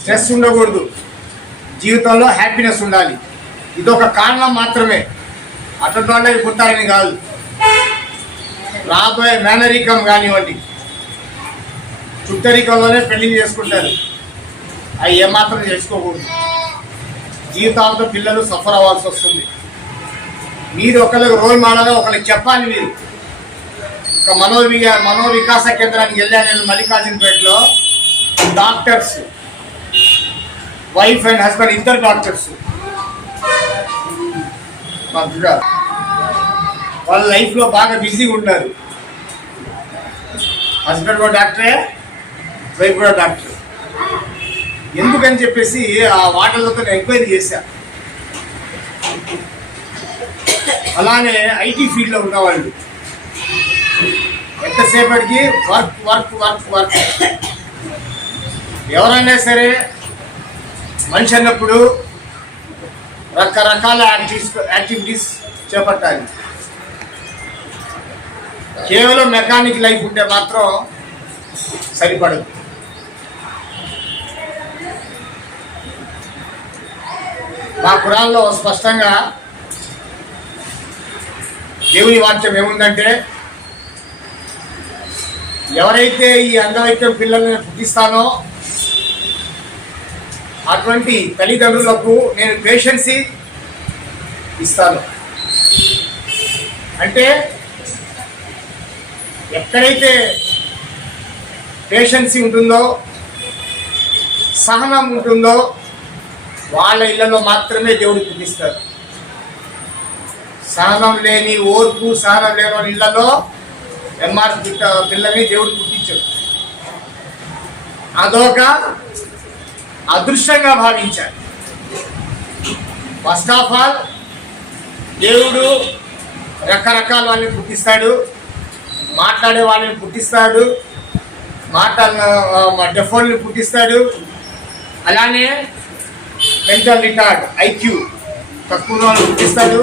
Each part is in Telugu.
స్ట్రెస్ ఉండకూడదు, జీవితంలో హ్యాపీనెస్ ఉండాలి. ఇదొక కారణం మాత్రమే, అటువంటి వాళ్ళకి పుట్టాలని కాదు. రాబోయే మేనరికం కానివ్వండి, చుట్టరికంలోనే పెళ్లి చేసుకుంటారు. అవి ఏమాత్రం చేసుకోకూడదు. జీవితాలతో పిల్లలు సఫర్ అవ్వాల్సి వస్తుంది. మీరు ఒకరికి రోల్ మోడల్గా ఒకరికి చెప్పాలి. మీరు ఒక మనోవికాస కేంద్రానికి వెళ్ళాను నేను, మల్లికార్జునపేటలో. డాక్టర్స్, వైఫ్ అండ్ హస్బెండ్ ఇద్దరు డాక్టర్స్. వాళ్ళ లైఫ్లో బాగా బిజీగా ఉన్నారు. హస్బెండ్ కూడా డాక్టరే, వైఫ్ కూడా డాక్టర్. ఎందుకని చెప్పేసి ఆ వాటర్లతో ఎంక్వైరీ చేశా. అలానే ఐటీ ఫీల్డ్లో ఉన్నవాళ్ళు ఎంతసేపటికి వర్క్ వర్క్ వర్క్ వర్క్. ఎవరైనా సరే మనిషి అన్నప్పుడు రకరకాల యాక్టివిటీస్ చేపట్టాలి. కేవలం మెకానిక్ లైఫ్ ఉంటే మాత్రం సరిపడదు. మా ఖురాన్లో స్పష్టంగా దేవుని వాక్యం ఏముందంటే, ఎవరైతే ఈ అంగవైకల్యం పిల్లల్ని పుట్టిస్తానో అటువంటి తల్లిదండ్రులకు నేను పేషెన్సీ ఇస్తాను. అంటే ఎక్కడైతే పేషెన్సీ ఉంటుందో, సహనం ఉంటుందో, వాళ్ళ ఇళ్లలో మాత్రమే దేవుడు పుట్టిస్తారు. సహనం లేని, ఓర్పు సహనం లేని వాళ్ళ ఇళ్లలో ఎంఆర్ పిల్లల్ని దేవుడు పుట్టించాడు. అదొక అదృష్టంగా భావించాలి. ఫస్ట్ ఆఫ్ ఆల్ దేవుడు రకరకాల వాళ్ళని పుట్టిస్తాడు. మాట్లాడే వాళ్ళని పుట్టిస్తాడు, డెఫోల్ని పుట్టిస్తాడు. అలానే మెంటల్ రికార్డ్ ఐక్యూ తక్కువ వాళ్ళని పుట్టిస్తాడు.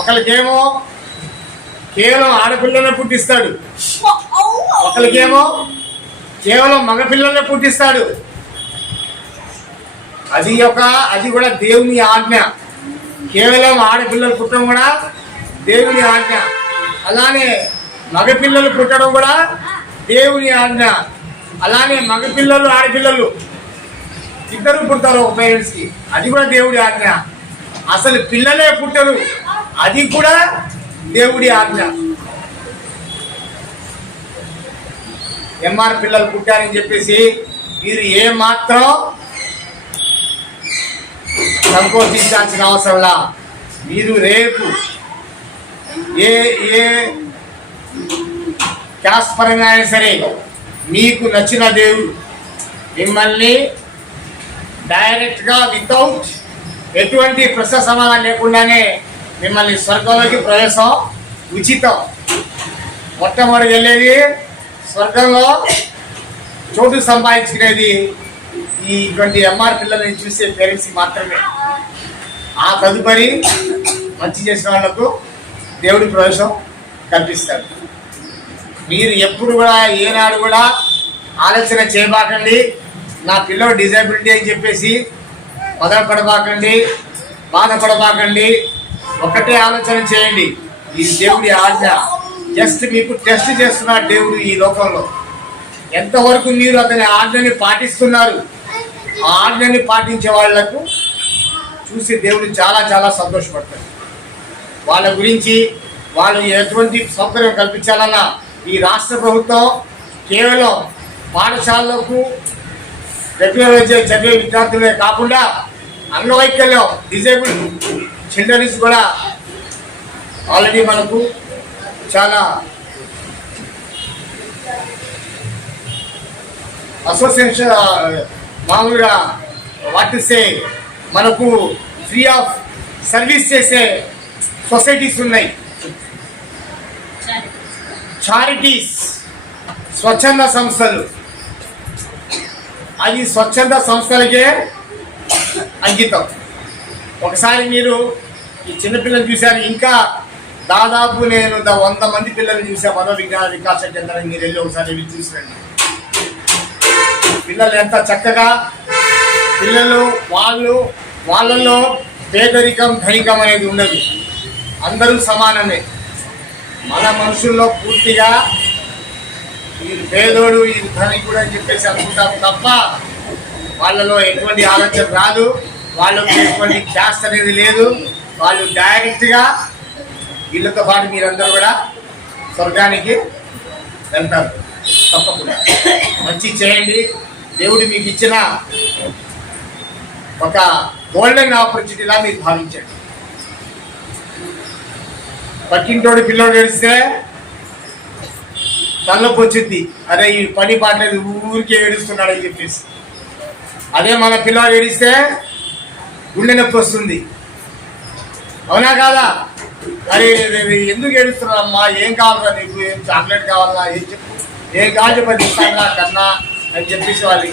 ఒకరికేమో కేవలం ఆడపిల్లనే పుట్టిస్తాడు, ఒకరికేమో కేవలం మగపిల్లనే పుట్టిస్తాడు. అది కూడా దేవుని ఆజ్ఞ. కేవలం ఆడపిల్లలు పుట్టడం కూడా దేవుని ఆజ్ఞ. అలానే మగపిల్లలు పుట్టడం కూడా దేవుని ఆజ్ఞ. అలానే మగపిల్లలు ఆడపిల్లలు ఇద్దరు పుడతారు ఒక పేరెంట్స్కి, అది కూడా దేవుడి ఆజ్ఞ. అసలు పిల్లలే పుట్టరు, అది కూడా దేవుడి ఆజ్ఞ. ఎంఆర్ పిల్లలు పుట్టారని చెప్పేసి మీరు ఏమాత్రం సంకోచించాల్సిన అవసరంలా. మీరు రేపు ఏ ఏ క్యాస్ట్ పరంగా అయినా సరే మీకు నచ్చిన దేవుడు మిమ్మల్ని డైరెక్ట్గా వితౌట్ ఎటువంటి ప్రశ్న సమాధానం లేకుండానే మిమ్మల్ని స్వర్గంలోకి ప్రవేశం ఉచితం. మొట్టమొదటి వెళ్ళేది స్వర్గంలో చోటు సంపాదించుకునేది ఇటువంటి ఎంఆర్ పిల్లల్ని చూసే పేరెంట్స్ మాత్రమే. ఆ తదుపరి మంచి చేసిన వాళ్లకు దేవుడి ప్రవేశం కల్పిస్తాడు. మీరు ఎప్పుడు కూడా ఏనాడు కూడా ఆలోచన చేయబాకండి, నా పిల్లలు డిజేబిలిటీ అని చెప్పేసి పడబాకండి, బాధపడబాకండి. ఒకటే ఆలోచన చేయండి, ఈ దేవుడి ఆజ్ఞ జస్ట్ మీకు టెస్ట్ చేస్తున్నాడు దేవుడు. ఈ లోకంలో ఎంతవరకు మీరు అతని ఆజ్ఞని పాటిస్తున్నారు, ఆ ఆజ్ఞని పాటించే వాళ్లకు చూసి దేవుడు చాలా చాలా సంతోషపడతాడు. వాళ్ళ గురించి వాళ్ళు ఎటువంటి సౌకర్యం కల్పించాలన్నా ఈ రాష్ట్ర ప్రభుత్వం కేవలం పాఠశాలలకు రెగ్యులర్ చదివే విద్యార్థులే కాకుండా అంగవైకల్యం డిజేబుల్ చిల్డ్రన్స్ కూడా ఆల్రెడీ మనకు చాలా అసోసియేషన్ మామూలుగా వాటిసే మనకు ఫ్రీ ఆఫ్ సర్వీస్ చేసే సొసైటీస్ ఉన్నాయి, చారిటీస్, స్వచ్ఛంద సంస్థలు. అది స్వచ్ఛంద సంస్థలకే అంకితం. ఒకసారి మీరు ఈ చిన్నపిల్లలు చూశారు, ఇంకా దాదాపు నేను 100 మంది పిల్లల్ని చూసా మనోవిజ్ఞాన వికాస కేంద్రం. మీరు వెళ్ళి ఒకసారి చూసిరండి. పిల్లలు ఎంత చక్కగా, పిల్లలు వాళ్ళలో పేదరికం ధనికం అనేది ఉండదు, అందరూ సమానమే. మన మనుషుల్లో పూర్తిగా ఈ పేదోడు ఈ ధనికుడు అని చెప్పేసి అనుకుంటాం తప్ప వాళ్ళలో ఎటువంటి ఆలోచన రాదు, వాళ్ళకి ఎటువంటి క్యాస్ట్ అనేది లేదు. వాళ్ళు డైరెక్ట్గా వీళ్ళతో పాటు మీరందరూ కూడా స్వర్గానికి వెళ్తారు. తప్పకుండా మంచి చేయండి. దేవుడు మీకు ఇచ్చిన ఒక గోల్డెన్ ఆపర్చునిటీలా మీరు భావించండి. పక్కింటోడు పిల్లోడు ఏడిస్తే తలనొప్పి వచ్చింది, అరే ఈ పని పాటలేదు ఊరికే ఏడుస్తున్నాడు అని చెప్పేసి. అదే మన పిల్లోడు ఏడిస్తే గుండె నొప్పి వస్తుంది, అవునా కాదా? అరే ఎందుకు ఏడుస్తున్నారమ్మా, ఏం కావాలా నీకు, ఏం చాక్లెట్ కావాలా, ఏం చెప్పు, ఏం కావాలి చెప్పండి ఇస్తాను కన్నా అని చెప్పేసి వాళ్ళు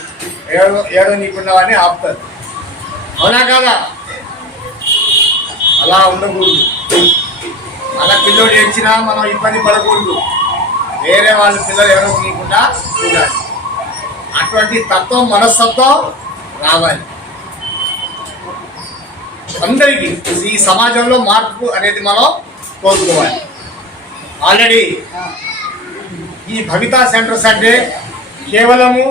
ఏడో నీకున్నావని ఆపుతారు, అవునా కాదా? అలా ఉండకూడదు. మన పిల్లోడు ఏడ్చినా మనం ఇబ్బంది పడకూడదు, వేరే వాళ్ళ పిల్లలు ఎవరో నీకుండా చూడాలి. అటువంటి తత్వం, మనస్తత్వం రావాలి అందరికీ. ఈ సమాజంలో మార్పు అనేది మనం కోరుకోవాలి. ఆల్రెడీ ఈ భవితా సెంటర్స్ అంటే కేవలము